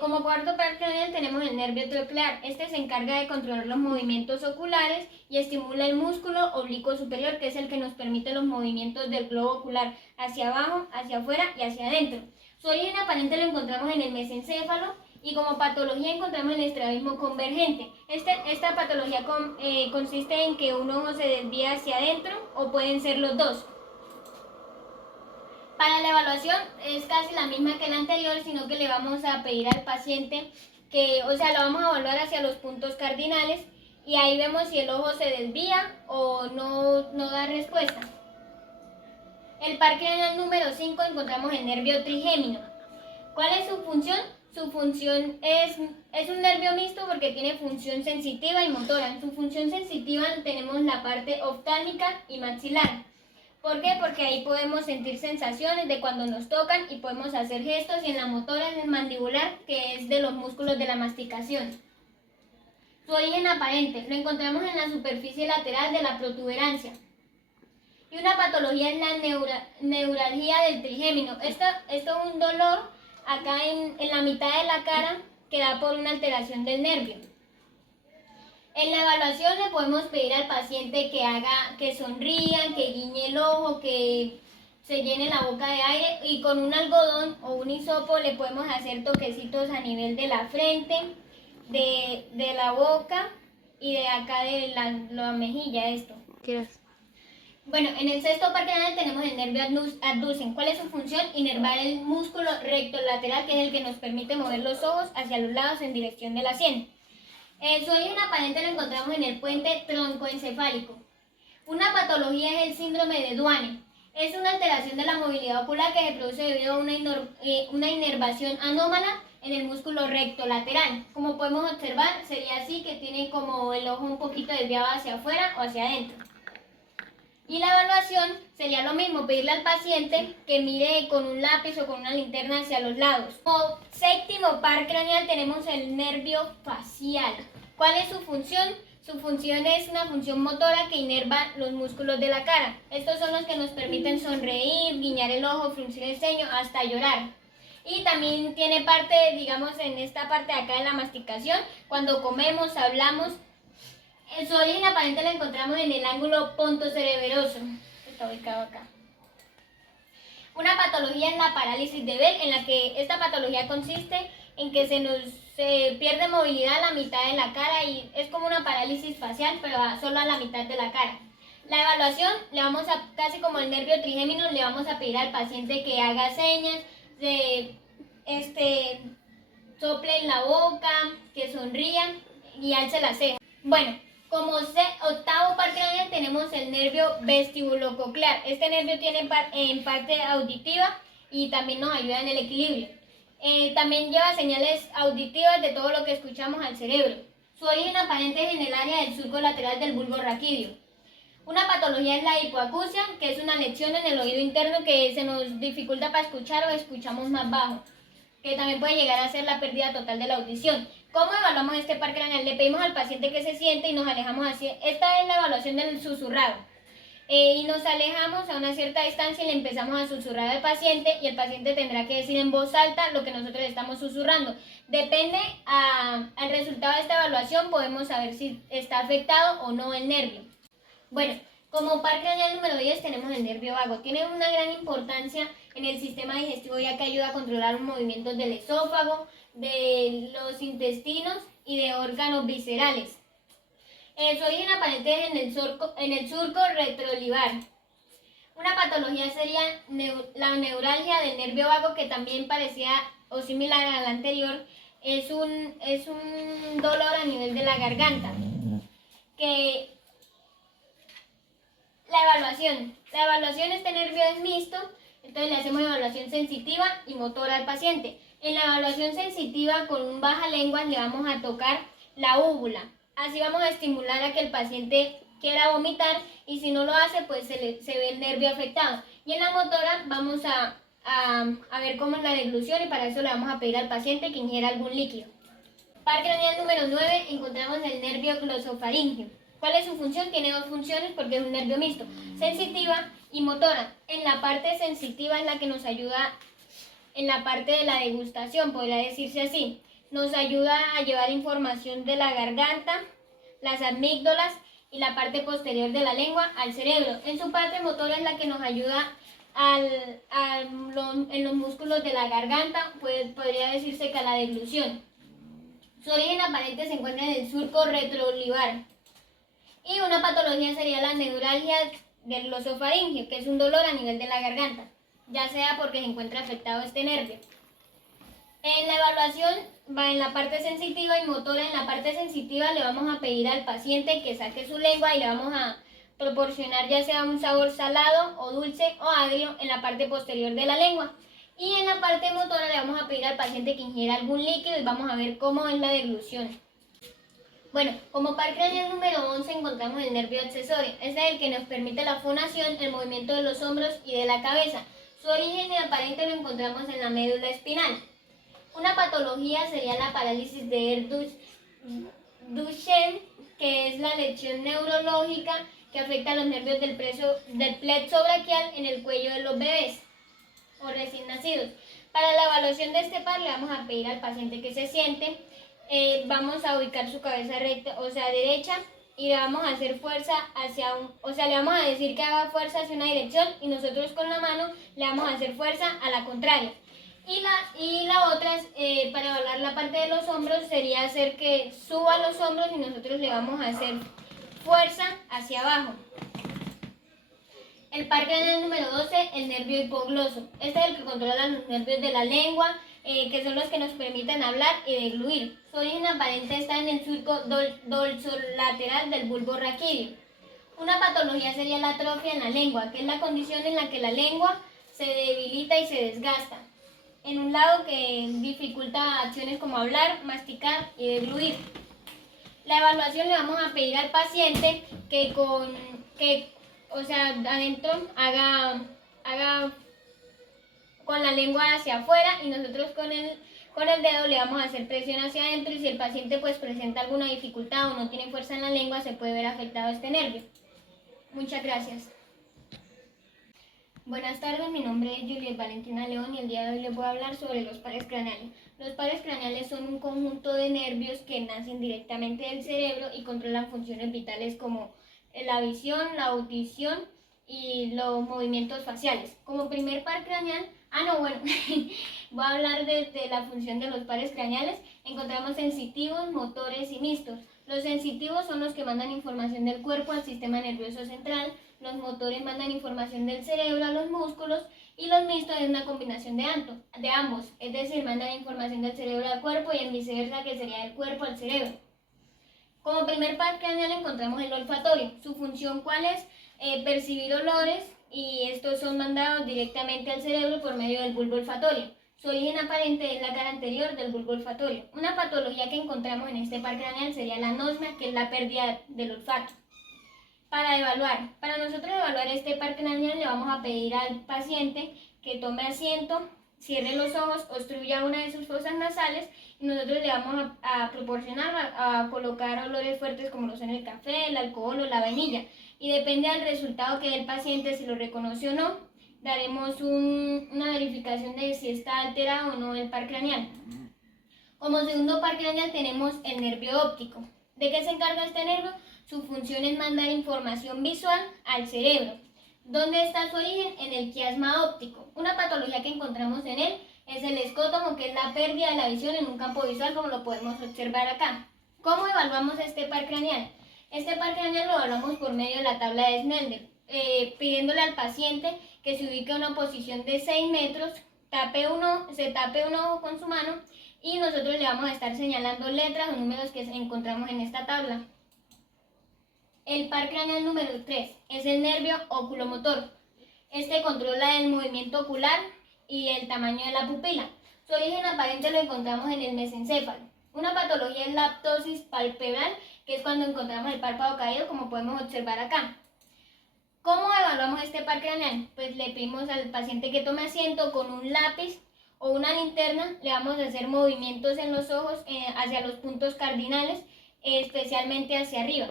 Como cuarto par craneal tenemos el nervio troclear. Este se encarga de controlar los movimientos oculares y estimula el músculo oblicuo superior, que es el que nos permite los movimientos del globo ocular hacia abajo, hacia afuera y hacia adentro. Su origen aparente lo encontramos en el mesencéfalo y como patología encontramos el estrabismo convergente. Esta patología consiste en que un ojo se desvía hacia adentro o pueden ser los dos. Para la evaluación es casi la misma que la anterior, sino que le vamos a pedir al paciente que, lo vamos a evaluar hacia los puntos cardinales y ahí vemos si el ojo se desvía o no da respuesta. El par craneal número 5 encontramos el nervio trigémino. ¿Cuál es su función? Su función es un nervio mixto porque tiene función sensitiva y motora. En su función sensitiva tenemos la parte oftálmica y maxilar. ¿Por qué? Porque ahí podemos sentir sensaciones de cuando nos tocan y podemos hacer gestos, y en la motora en el mandibular, que es de los músculos de la masticación. Su origen aparente lo encontramos en la superficie lateral de la protuberancia. Y una patología es la neuralgia del trigémino. Esto es un dolor acá en la mitad de la cara que da por una alteración del nervio. En la evaluación le podemos pedir al paciente que sonría, que guiñe el ojo, que se llene la boca de aire, y con un algodón o un hisopo le podemos hacer toquecitos a nivel de la frente, de la boca y de acá de la mejilla, esto. ¿Quieres? Bueno, en el sexto par craneal tenemos el nervio abducens. ¿Cuál es su función? Inervar el músculo recto lateral, que es el que nos permite mover los ojos hacia los lados en dirección de la sien. Su origen aparente lo encontramos en el puente troncoencefálico. Una patología es el síndrome de Duane. Es una alteración de la movilidad ocular que se produce debido a una inervación anómala en el músculo recto lateral. Como podemos observar, sería así, que tiene como el ojo un poquito desviado hacia afuera o hacia adentro. Y la evaluación sería lo mismo, pedirle al paciente que mire con un lápiz o con una linterna hacia los lados. Como séptimo par craneal tenemos el nervio facial. ¿Cuál es su función? Su función es una función motora que inerva los músculos de la cara. Estos son los que nos permiten sonreír, guiñar el ojo, fruncir el ceño, hasta llorar. Y también tiene parte, digamos, en esta parte de acá de la masticación, cuando comemos, hablamos. Su origen aparente lo encontramos en el ángulo pontocereberoso, que está ubicado acá. Una patología es la parálisis de Bell, en la que esta patología consiste en que se pierde movilidad a la mitad de la cara y es como una parálisis facial, pero solo a la mitad de la cara. La evaluación, casi como el nervio trigémino, le vamos a pedir al paciente que haga señas, sople en la boca, que sonría y alce la ceja. Bueno, como octavo par craneal tenemos el nervio vestibulococlear. Este nervio tiene en parte auditiva y también nos ayuda en el equilibrio. También lleva señales auditivas de todo lo que escuchamos al cerebro. Su origen aparente es en el área del surco lateral del bulbo raquídeo. Una patología es la hipoacusia, que es una lesión en el oído interno que se nos dificulta para escuchar o escuchamos más bajo, que también puede llegar a ser la pérdida total de la audición. ¿Cómo evaluamos este par craneal? Le pedimos al paciente que se siente y nos alejamos así. Esta es la evaluación del susurrado. Y nos alejamos a una cierta distancia y le empezamos a susurrar al paciente, y el paciente tendrá que decir en voz alta lo que nosotros estamos susurrando. Depende al resultado de esta evaluación, podemos saber si está afectado o no el nervio. Bueno, como par craneal número 10 tenemos el nervio vago. Tiene una gran importancia en el sistema digestivo, ya que ayuda a controlar los movimientos del esófago, de los intestinos y de órganos viscerales. Su origen aparente es en el surco retroolivar. Una patología sería la neuralgia del nervio vago, que también parecía o similar a la anterior. Es un dolor a nivel de la garganta. La evaluación, este nervio es mixto, entonces le hacemos evaluación sensitiva y motora al paciente. En la evaluación sensitiva, con un baja lengua le vamos a tocar la úvula. Así vamos a estimular a que el paciente quiera vomitar, y si no lo hace, pues se ve el nervio afectado. Y en la motora vamos a ver cómo es la deglución, y para eso le vamos a pedir al paciente que ingiera algún líquido. Par craneal número 9 encontramos el nervio glosofaríngeo. ¿Cuál es su función? Tiene dos funciones porque es un nervio mixto, sensitiva y motora. En la parte sensitiva es la que nos ayuda en la parte de la degustación, podría decirse así. Nos ayuda a llevar información de la garganta, las amígdalas y la parte posterior de la lengua al cerebro. En su parte motora es la que nos ayuda en los músculos de la garganta, podría decirse que a la deglución. Su origen aparente se encuentra en el surco retroolivar. Y una patología sería la neuralgia del glosofaringeo, que es un dolor a nivel de la garganta, ya sea porque se encuentra afectado este nervio. En la evaluación va en la parte sensitiva y motora. En la parte sensitiva le vamos a pedir al paciente que saque su lengua y le vamos a proporcionar ya sea un sabor salado o dulce o agrio en la parte posterior de la lengua. Y en la parte motora le vamos a pedir al paciente que ingiera algún líquido y vamos a ver cómo es la deglución. Bueno, como par craneal número 11 encontramos el nervio accesorio. Este es el que nos permite la fonación, el movimiento de los hombros y de la cabeza. Su origen aparente lo encontramos en la médula espinal. Una patología sería la parálisis de Ehlers-Danlos, que es la lesión neurológica que afecta a los nervios del plexo braquial en el cuello de los bebés o recién nacidos. Para la evaluación de este par le vamos a pedir al paciente que se siente, vamos a ubicar su cabeza recta, o sea derecha, y le vamos a hacer fuerza le vamos a decir que haga fuerza hacia una dirección y nosotros con la mano le vamos a hacer fuerza a la contraria. Y la otra, para evaluar la parte de los hombros, sería hacer que suba los hombros y nosotros le vamos a hacer fuerza hacia abajo. El par craneal número 12, el nervio hipogloso. Este es el que controla los nervios de la lengua, que son los que nos permiten hablar y degluir. Su origen aparente está en el surco dorsolateral del bulbo raquídeo. Una patología sería la atrofia en la lengua, que es la condición en la que la lengua se debilita y se desgasta. En un lado que dificulta acciones como hablar, masticar y degluir. La evaluación le vamos a pedir al paciente que adentro haga con la lengua hacia afuera y nosotros con el dedo le vamos a hacer presión hacia adentro, y si el paciente pues presenta alguna dificultad o no tiene fuerza en la lengua, se puede ver afectado este nervio. Muchas gracias. Buenas tardes, mi nombre es Juliet Valentina León y el día de hoy les voy a hablar sobre los pares craneales. Los pares craneales son un conjunto de nervios que nacen directamente del cerebro y controlan funciones vitales como la visión, la audición y los movimientos faciales. Como primer par craneal, voy a hablar de la función de los pares craneales. Encontramos sensitivos, motores y mixtos. Los sensitivos son los que mandan información del cuerpo al sistema nervioso central, los motores mandan información del cerebro a los músculos y los mixtos es una combinación de ambos, es decir, mandan información del cerebro al cuerpo y en viceversa, que sería del cuerpo al cerebro. Como primer par craneal encontramos el olfatorio. Su función, ¿cuál es? Percibir olores, y estos son mandados directamente al cerebro por medio del bulbo olfatorio. Su origen aparente es la cara anterior del bulbo olfatorio. Una patología que encontramos en este par craneal sería la anosmia, que es la pérdida del olfato. Para nosotros evaluar este par craneal le vamos a pedir al paciente que tome asiento, cierre los ojos, obstruya una de sus fosas nasales y nosotros le vamos a proporcionar, a colocar olores fuertes como lo son el café, el alcohol o la vainilla. Y depende del resultado que dé el paciente, si lo reconoce o no, daremos una verificación de si está alterado o no el par craneal. Como segundo par craneal tenemos el nervio óptico. ¿De qué se encarga este nervio? Su función es mandar información visual al cerebro. ¿Dónde está su origen? En el quiasma óptico. Una patología que encontramos en él es el escótomo, que es la pérdida de la visión en un campo visual, como lo podemos observar acá. ¿Cómo evaluamos este par craneal? Este par craneal lo evaluamos por medio de la tabla de Snellen, pidiéndole al paciente que se ubique en una posición de 6 metros, se tape un ojo con su mano y nosotros le vamos a estar señalando letras o números que encontramos en esta tabla. El par craneal número 3 es el nervio oculomotor. Este controla el movimiento ocular y el tamaño de la pupila. Su origen aparente lo encontramos en el mesencéfalo. Una patología es la ptosis palpebral, que es cuando encontramos el párpado caído, como podemos observar acá. ¿Cómo evaluamos este par craneal? Pues le pedimos al paciente que tome asiento con un lápiz o una linterna, le vamos a hacer movimientos en los ojos hacia los puntos cardinales, especialmente hacia arriba.